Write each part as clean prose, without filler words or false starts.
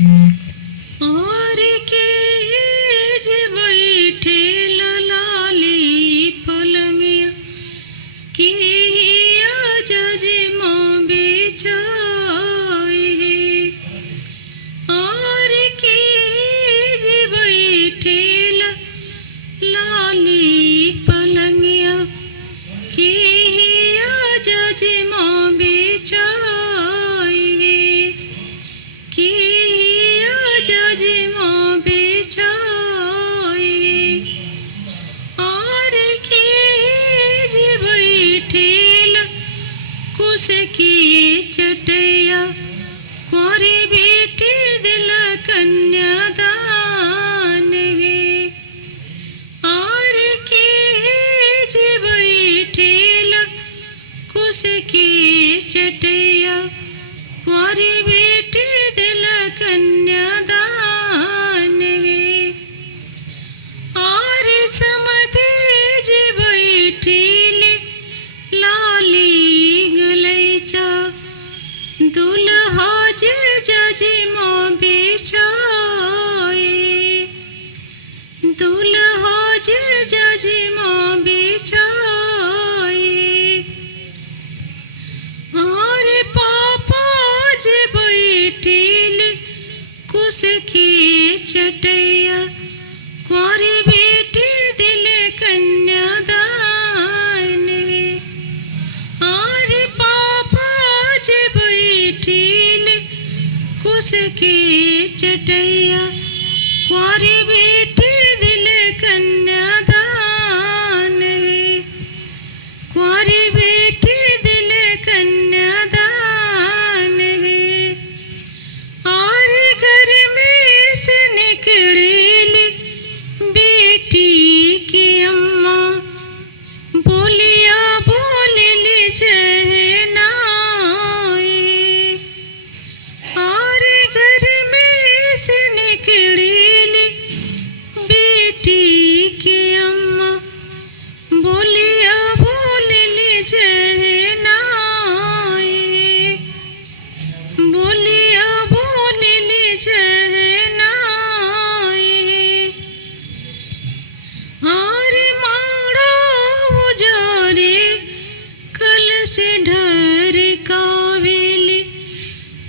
और के जे बैठे लाली पलंगिया के जजे माँ बेचाए और के जे बैठे लाली पलंगिया के जजे माँ बेचाए के जजे माँ बेचाए और के जे बैठेल कुश की चटैया कुंवारी बेटी दिल कन्यादान है और के जे बैठेल कुश की चटैया कुंवारी बेटी दिल कन्यादान है और समधि जे बैठीले लाली गलैचा दुल्हा जे जजे माँ बेचाए दुल्हा जे जजे माँ बेचाए और पापा जे बैठीले कुश की चटैया कुंवारी बेटी दिल कन्यादान है और पापा जे बैठीले कुश की चटैया कुंवारी बेटी दिल कन्यादान है कुंवारी बेटी दिल कन्यादान है और घर में से निकलेली बेटी की अम्मा बोलिया बोलेली जहनाई और घर में से निकलेली बेटी की अम्मा बोलिया बोलेली जहनाई बोलिया बोलेली जहनाई और माड़ा उजारे कल से ढर कावेली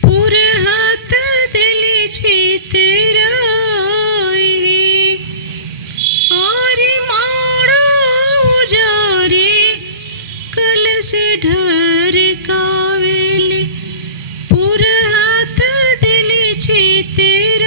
पूरे हाथ दिली छितराई और माड़ा उजारे कल से ढर कावेली पूरे हाथ दिली छितराई